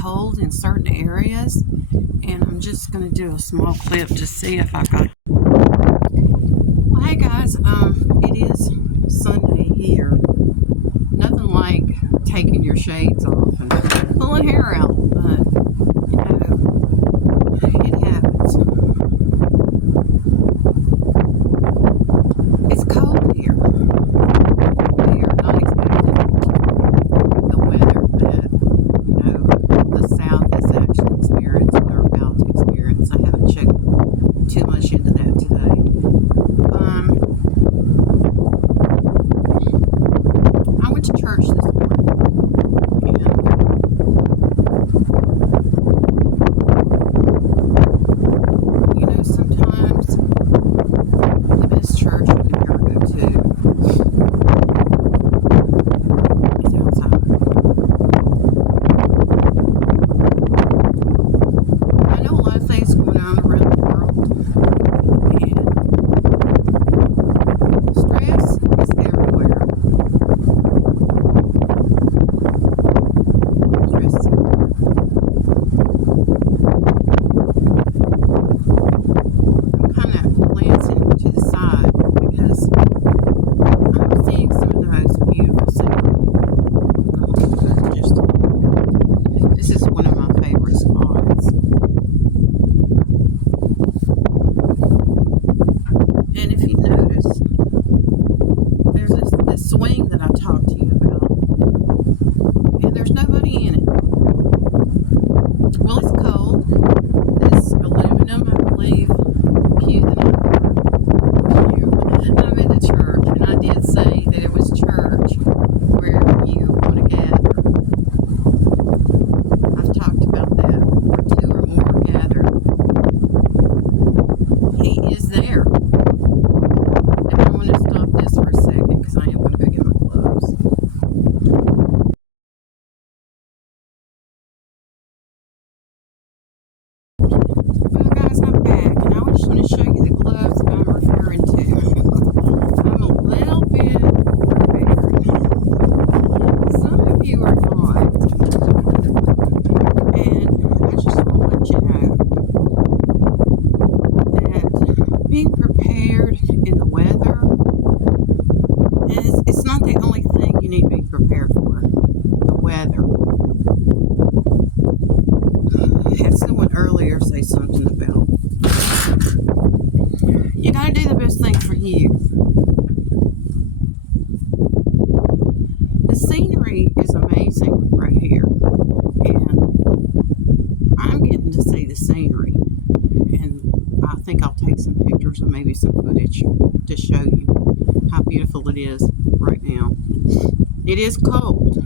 cold in certain areas, and I'm just going to do a small clip to see if I got. Well, hey guys, it is Sunday here. Nothing like taking your shades off and pulling hair out, but it happens. It's cold here. We are not expecting the weather that the South is actually experiencing or about to experience. I haven't checked too much into that today. I went to church this morning, and sometimes the best church you can ever go to is outside. I know a lot of things going on around the world, and stress is everywhere. Stress is everywhere. I'm kind of glancing to the side because I'm seeing some of the most beautiful scenery. This is one of my favorite spots. And if you notice, there's this swing that I talked to you about, and there's nobody in it. Well, it's cold. This aluminum, I believe, pew that I'm in the church, and I did say that it was church where you want to gather. I've talked about that, where two or more are gathered. He is there. And I'm going to stop this for a second because I am going to go get my gloves. Well, guys, I'm back, and I just want to show you the gloves that I'm referring to. I'm a little bit prepared. Some of you are not. And I just want to let you know that being prepared in the weather it's not the only thing you need to be prepared for. The weather. I had someone earlier say something about you gotta do the best thing for you. The scenery is amazing right here, and I'm getting to see the scenery, and I think I'll take some pictures and maybe some footage to show you how beautiful it is right now. It is cold.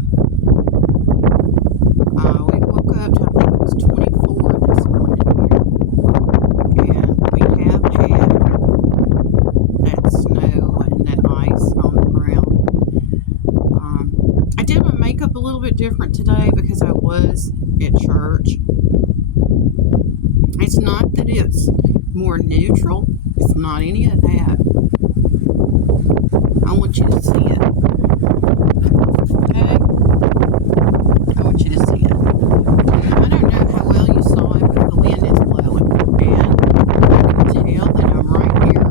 We woke up to, I think it was 24 this morning here, and we have had that snow and that ice on the ground. I did my makeup a little bit different today because I was at church. It's not that it's more neutral. It's not any of that. I want you to see it. Okay? I want you to see it. I don't know how well you saw it, but the wind is blowing. And I can tell that I'm right here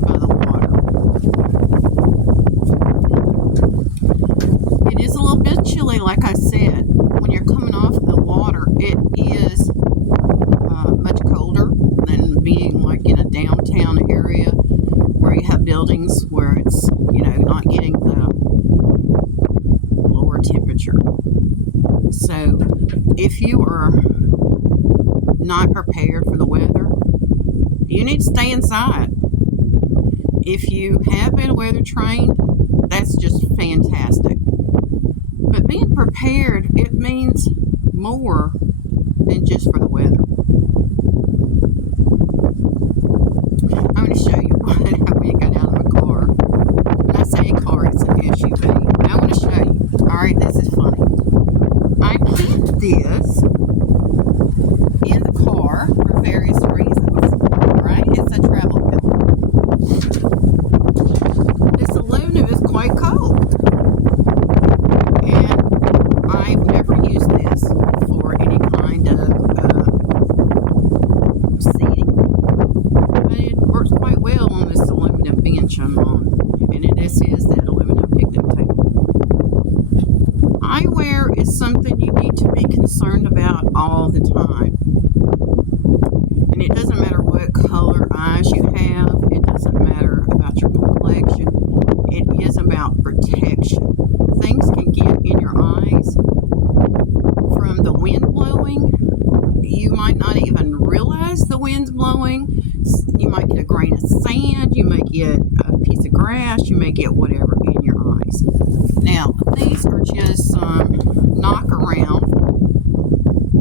by the water. It is a little bit chilly, like I said. When you're coming off the water, it is much colder than being like in a downtown area where you have buildings where it's, not getting the lower temperature. So if you are not prepared for the weather, you need to stay inside. If you have been weather trained, that's just fantastic. But being prepared, it means more than just for the weather. I'm going to show you when I got out of my car. When I say a car, it's an SUV. I want to show you. Alright, this is funny. I keep this in the car for various reasons. Alright, it's a travel pillow. This aluminum is quite cold. And I've never used this for any to be concerned about all the time. And it doesn't matter what color eyes you have, it doesn't matter about your complexion, it is about protection. Things can get in your eyes from the wind blowing. You might not even realize the wind's blowing. You might get a grain of sand, you might get a piece of grass, you may get whatever in your eyes. Now, these are just some knock around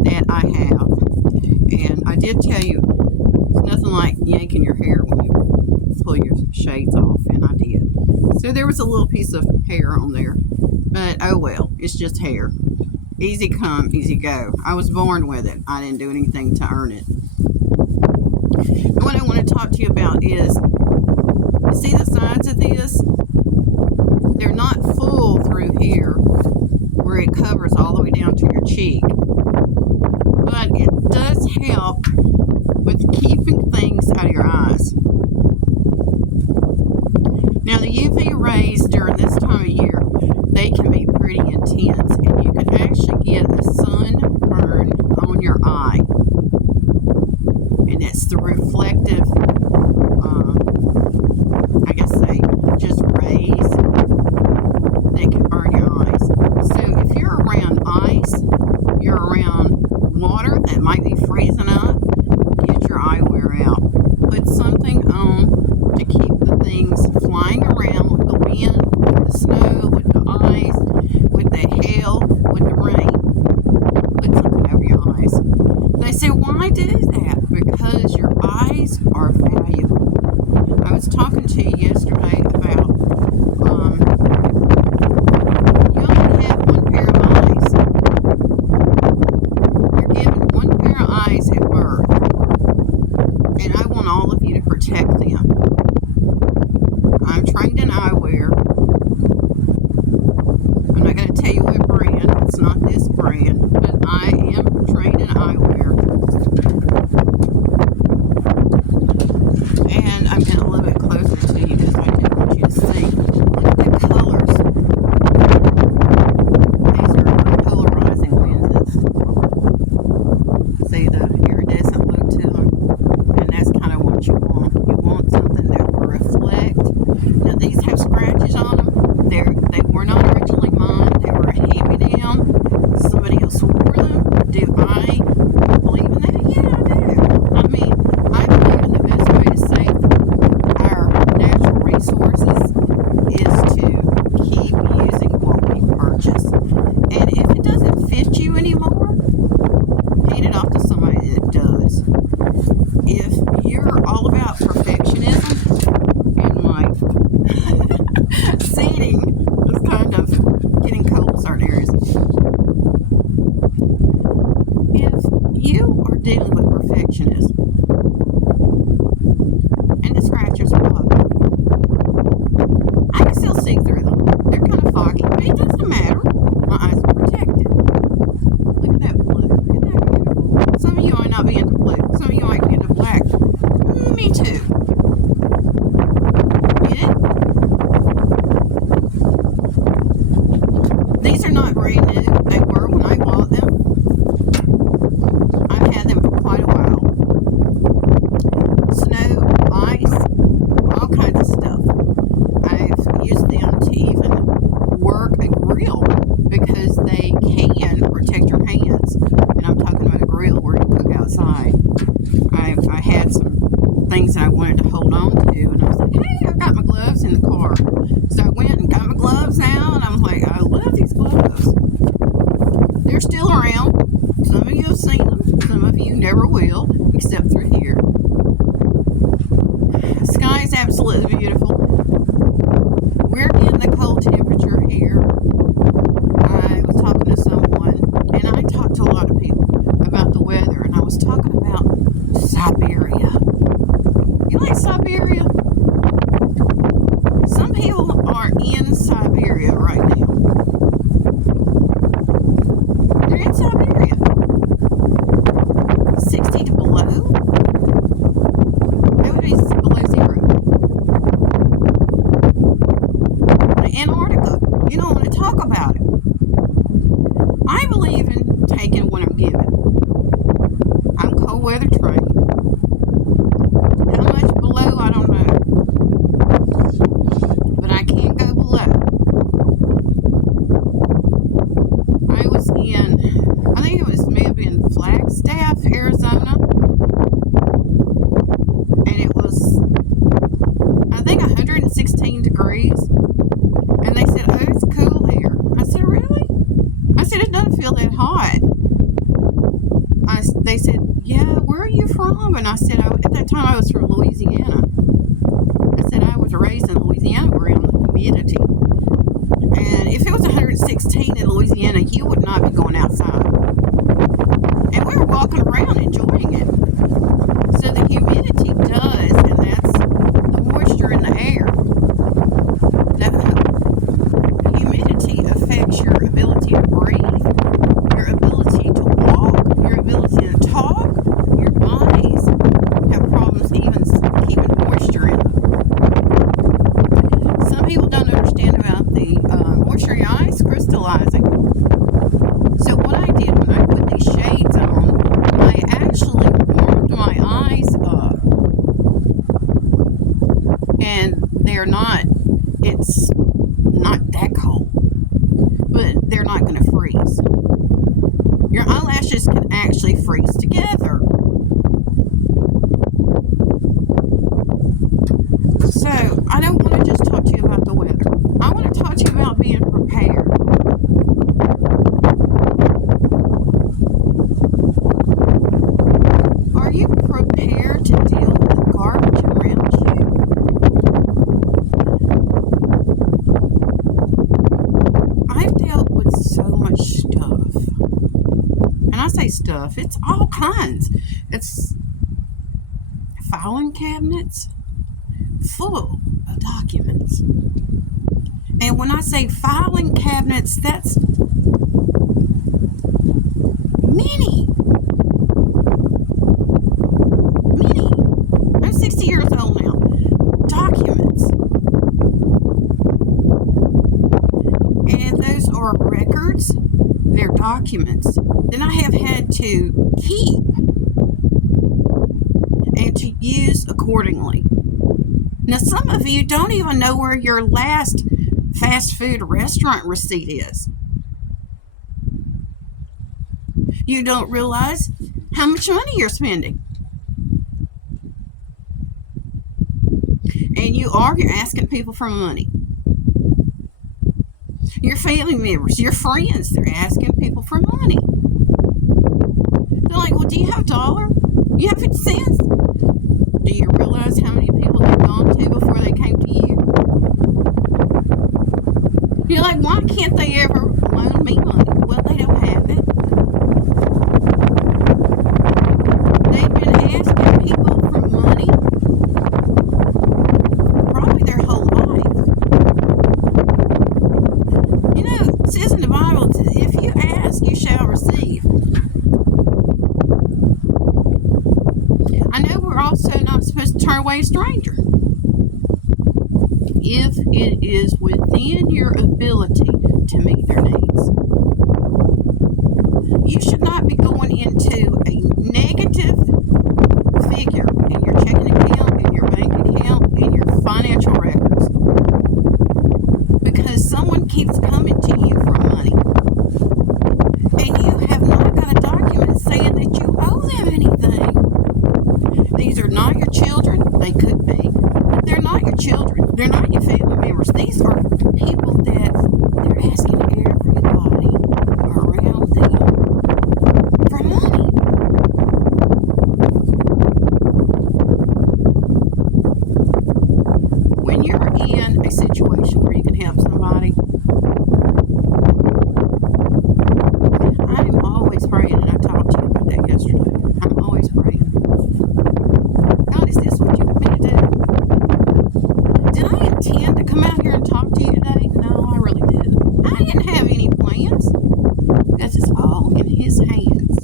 that I have. And I did tell you, it's nothing like yanking your hair when you pull your shades off, and I did. So there was a little piece of hair on there. But oh well, it's just hair. Easy come, easy go. I was born with it. I didn't do anything to earn it. And what I want to talk to you about is, you see the sides of this? They're not full through here where it covers all the way down to your cheek. But it does help with keeping things out of your eyes. Now the UV rays during this time of year, they can be pretty intense, and you can actually get a sunburn on your eye. And it's the reflective, I guess just rays that can burn your eyes. So if you're around ice, you're around water that might be freezing up, get your eyewear out. Put something on to keep the things flying around with the wind, with the snow, with the ice, with the hail, with the rain. Put something over your eyes. They say, why do that? Because your eyes are valuable. I was talking to you yesterday about you only have one pair of eyes. You're given one pair of eyes at birth. And I want all of you to protect them. I'm trained in eyewear. I'm not going to tell you what brand. It's not this brand. But I am trained in eyewear. And I'm getting a little bit closer to you because I do want you to see. Look at the colors. These are polarizing lenses. See the iridescent look to them? And that's kind of what you want. You want something that will reflect. Now these have scratches on them. They were not originally mine. They were a hand-me-down. Somebody else wore them. Do I believe in that? Yeah, I do. I mean, I believe in the best way to save our natural resources is to keep using what we purchase. And if it doesn't fit you anymore, hand it off to somebody that does. If you're all about perfectionism and like seating is kind of getting cold in certain areas. If you are dealing with perfectionism and the scratches are bothering you, I can still see through them. They're kind of foggy, but it doesn't matter. My eyes are protected. Look at that blue. Isn't that beautiful? Some of you might not be into blue. Some of you might be into black. Me too. Get it? These are not brand new. They were when I bought them. I've had them for quite a while. Snow, ice, all kinds of stuff. I've used them to even work a grill because they can protect your hands. And I'm talking about a grill where you cook outside. I had some things that I wanted to hold on to, and I was like, hey, I've got my gloves in the car. So I went and got my gloves out, and I'm like, I love these gloves. They're still around. Some of you have seen them. Some of you never will, except through here. The sky is absolutely beautiful. We're getting the cold temperature here. I was talking to someone, and I talked to a lot of people about the weather, and I was talking about Siberia. You like Siberia? Some people are in Siberia right now. They're in Siberia. 60 to below? That would be below zero. Antarctica. You don't want to talk about it. I believe in ice crystallizing. So what I did when I put these shades on, I actually warmed my eyes up. And it's not that cold, but they're not going to freeze. Your eyelashes can actually freeze together. So, I don't want to just talk to you about the weather. I want to talk to you about being prepared. Are you prepared to deal with the garbage around you? I've dealt with so much stuff. And I say stuff, it's all kinds. It's filing cabinets full of documents. And when I say filing cabinets, that's many. I'm 60 years old now. Documents. And those are records. They're documents that I have had to keep and to use accordingly. Now, some of you don't even know where your last fast food restaurant receipt is. You don't realize how much money you're spending. And you're asking people for money. Your family members, your friends, they're asking people for money. They're like, well, do you have a dollar? You have 50 cents? Do you realize how many people they've gone to before they came to you? You're like, why can't they ever loan me money? Well, they don't have it. They've been asking people for money probably their whole life. You know, it says in the Bible, if you ask, you shall receive. I know we're also not supposed to turn away a stranger. If it is within your ability to meet their needs. You should not be going into a negative figure in your checking account, in your bank account, in your financial records. Because someone keeps coming to you for money. And you have not got a document saying that you owe them anything. These are not your children. They could be. But they're not your children. They're not your family members. These are people that they're asking everybody around them for money. When you're in a situation where you can help somebody, I'm always praying, and I talked to you about that yesterday. I'm always praying. God, is this what you want me to do? Did I intend to come out here and talk to you today? No, I really didn't. I didn't have any plans because it's all in His hands.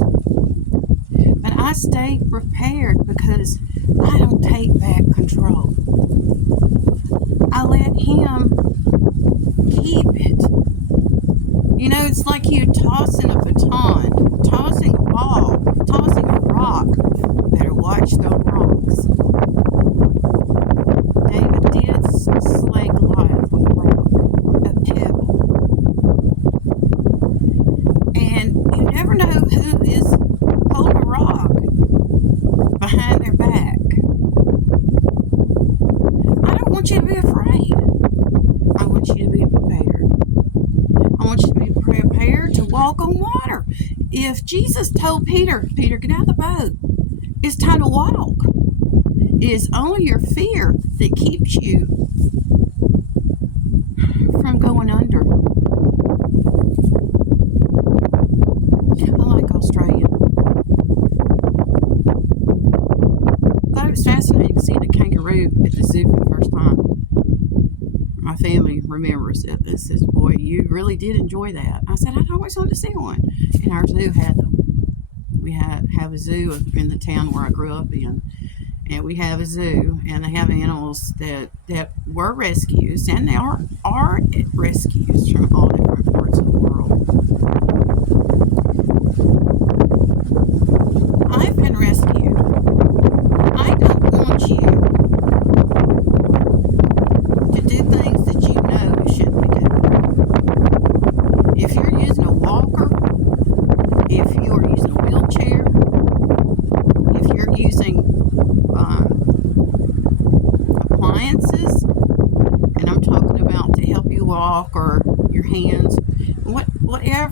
But I stay prepared because I don't take back control. I let Him keep it. You know, it's like you tossing a baton, tossing a ball, tossing a rock. Better watch the rocks. David did slay Goliath with a rock, a pebble. And you never know who is holding a rock behind their back. I don't want you to be afraid. I want you to be prepared. I want you to be prepared to walk on water. If Jesus told Peter, get out of the boat, it's time to walk. It is only your fear that keeps you from going under. I like Australia. I thought it was fascinating seeing a kangaroo at the zoo for the first time. My family remembers it. It says, boy, you really did enjoy that. I said, I'd always wanted to see one. And our zoo had them. We have a zoo in the town where I grew up in. And we have a zoo, and they have animals that were rescues, and they are rescues from all different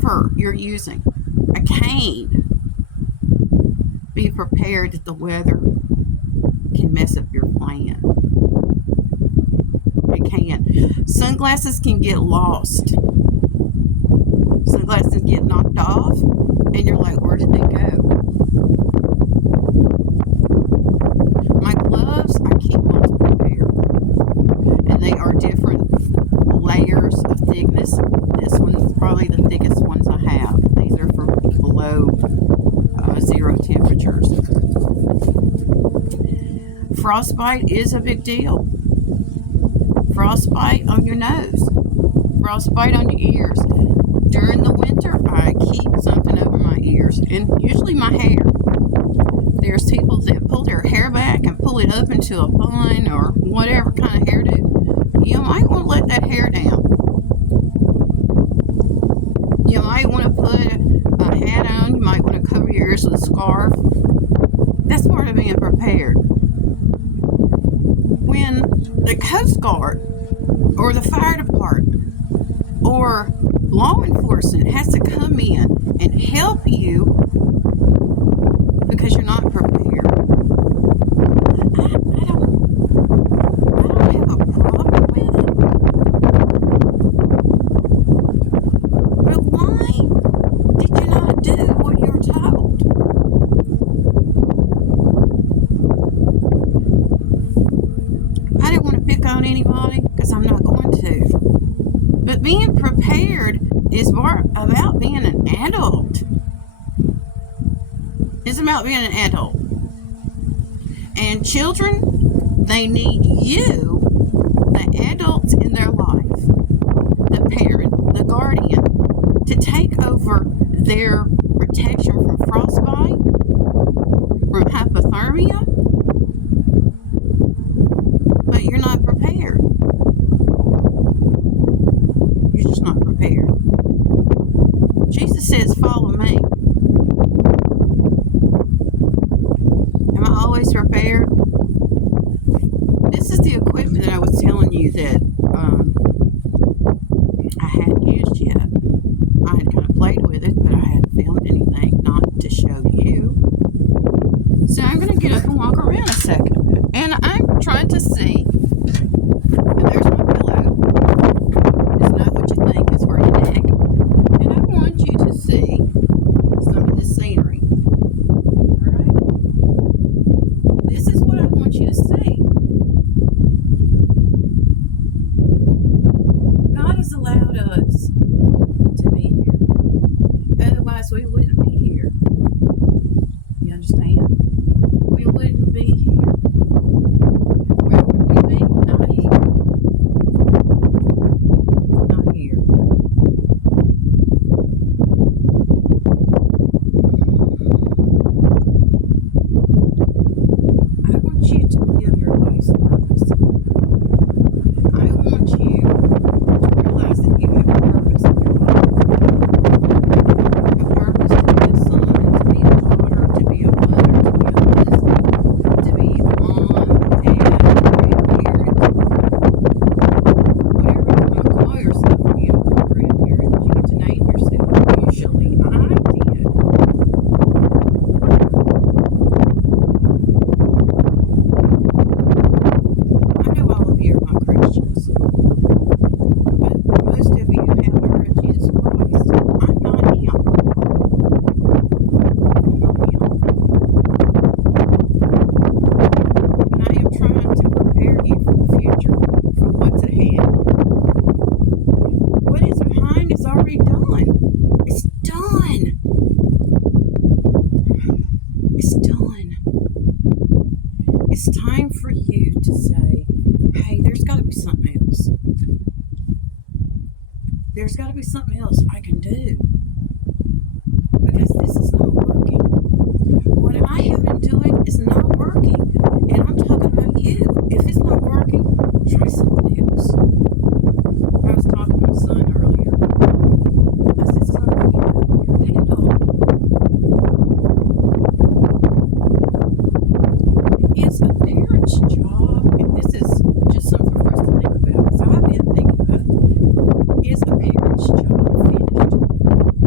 whatever you're using, a cane, be prepared that the weather can mess up your plan. It can. Sunglasses can get lost. Sunglasses get knocked off, and you're like, where did they go? My gloves, I keep them to prepare. And they are different layers of thickness. This one's probably the thickest ones I have. These are for below 0 temperatures. Frostbite is a big deal. Frostbite on your nose. Frostbite on your ears. During the winter, I keep something over my ears, and usually my hair. There's people that pull their hair back and pull it up into a bun or whatever kind of hairdo. You might want to let that hair down. You might want to put a hat on. You might want to cover your ears with a scarf. That's part of being prepared. When the Coast Guard or the fire department or law enforcement has to come in and help you because you're not prepared, I don't have a problem with it. But why did you not do what you were told? I didn't want to pick on anybody because I'm not going to. But being prepared is more about being an adult. It's about being an adult. And children, they need you, the adults in their life, the parent, the guardian, to take over their protection from frostbite, from hypothermia. But you're not prepared. You're just not prepared. Jesus says, follow me. Am I always prepared? This is the equipment that I was telling you that I hadn't used yet. I had kind of played with it, but I hadn't filmed anything, not to show you. So I'm going to get up and walk around a second. And I'm trying to see. And there's my pillow. It's not what you think, it's for your neck. And I want you to see some of this scenery. Alright? This is what I want you to see. God has allowed us to be here. Otherwise, we wouldn't be here. You understand? We wouldn't be here. Where would we be? Not here. Not here. I want you to live your life's purpose. I want you to realize that you have a purpose in your life. A purpose to be a son, to be a daughter, to be a mother, to be a husband, to be a mom, a dad, a grandparent. Whatever you want to call yourself when you become a grandparent, you get to name yourself. Usually I did. I know all of you are not Christians, but most of you haven't heard of Jesus Christ. I'm not him. I'm not him. And I am trying to prepare you for the future, for what's ahead. What is behind is already done. It's done. It's done. It's time for you to say, hey, there's got to be something else. There's got to be something else I can do. Because this is not working. What I have been doing is not working. And I'm talking about you. If it's not working, try something else. I was talking to my son earlier. I said, son, get up here. Stand up. It's a parent's job, and this is just something for us to think about, because I've been thinking about it. Is a parent's job finished?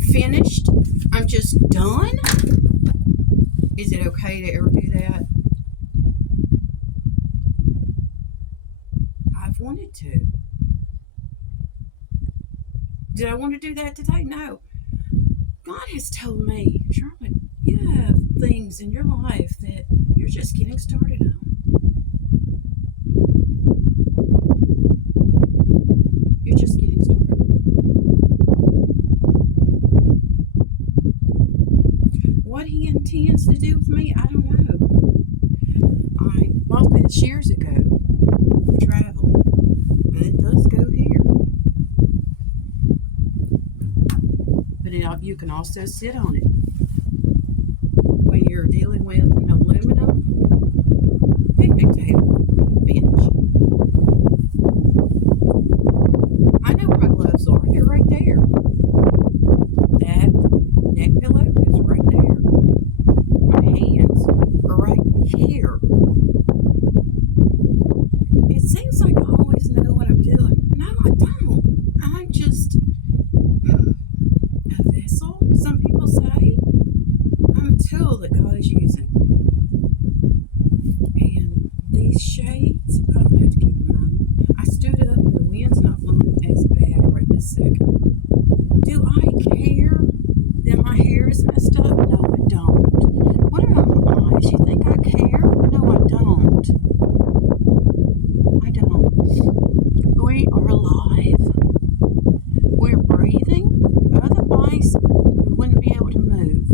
finished. I'm just done. Is it okay to ever do that? I've wanted to. Did I want to do that today? No. God has told me, Charlotte, you have things in your life that you're just getting started on. You're just getting started. What he intends to do with me, I don't know. I bought this years ago for travel, and it does go here. But you can also sit on it when you're dealing with an aluminum picnic table bench. I know where my gloves are. They're right there. That neck pillow is right there. My hands are right here. It seems like I always know what I'm doing. No, I don't. I'm just a vessel, some people say. I'm a tool that God is using. And these shades, I don't have to keep them on. I stood up and the wind's not blowing as bad right this second. Do I care that my hair is messed up? No, I don't. What are my eyes? You think I care? No, I don't. I don't. We are alive. We're breathing. Otherwise, we wouldn't be able to move.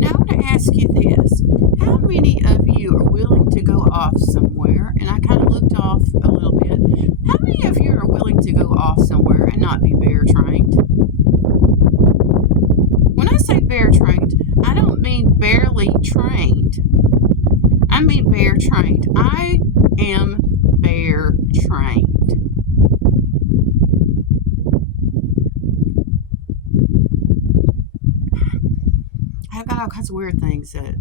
Now, I want to ask you this. How many of you are willing to go off somewhere? And I kind of looked off a little bit. How many of you are willing to go off somewhere and not be bear trained? When I say bear trained, I don't mean barely trained. I mean bear trained. I am bear trained. I've got all kinds of weird things that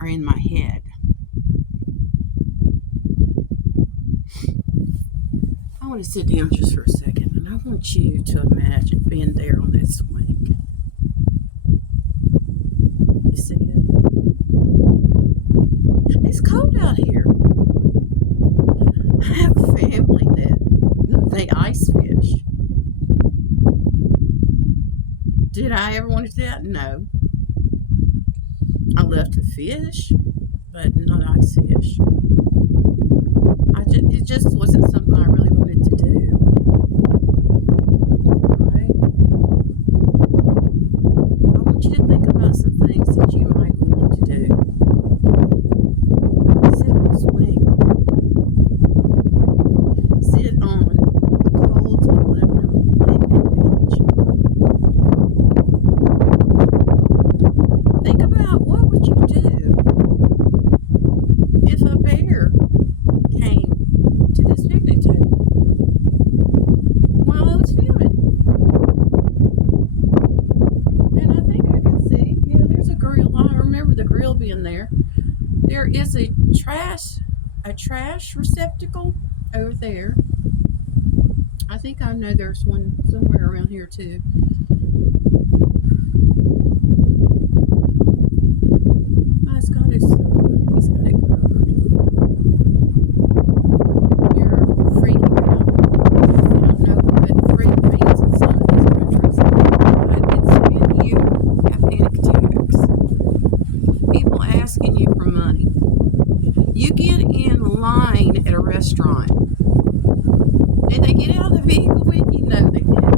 are in my head. I want to sit down just for a second, and I want you to imagine being there on that swing. You see it? It's cold out here. I have a family that they ice fish. Did I ever want to do that? No. I love to fish, but not ice fish. It just wasn't something I really wanted to do. Right? I want you to think about some things that you might want to do. Sit on a swing. Sit on a cold aluminum picnic bench. Think about what would you do if a bear came to this picnic table while I was filming. And I think I can see, yeah, there's a grill. I remember the grill being there. There is a trash receptacle over there. I think I know there's one somewhere around here too. God's God is so good. He's got it covered. You're freaking out. I don't know what freak means in some of these countries, but it's when you have panic attacks. People asking you for money. You get in line at a restaurant. Did they get out of the vehicle with you? No, they didn't.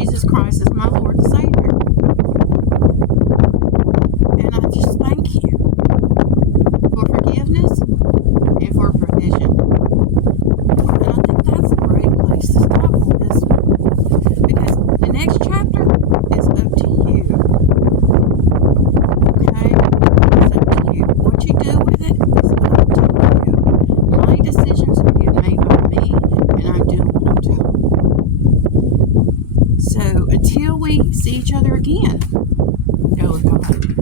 Jesus Christ as my Lord and Savior. And I just thank you for forgiveness and for provision. And I think that's a great place to stop on this one. Because the next chapter is up to you. Okay? It's up to you. What you do with it is up to you. My decisions are being made by me, and I'm doing what I'm told. So until we see each other again, go with God.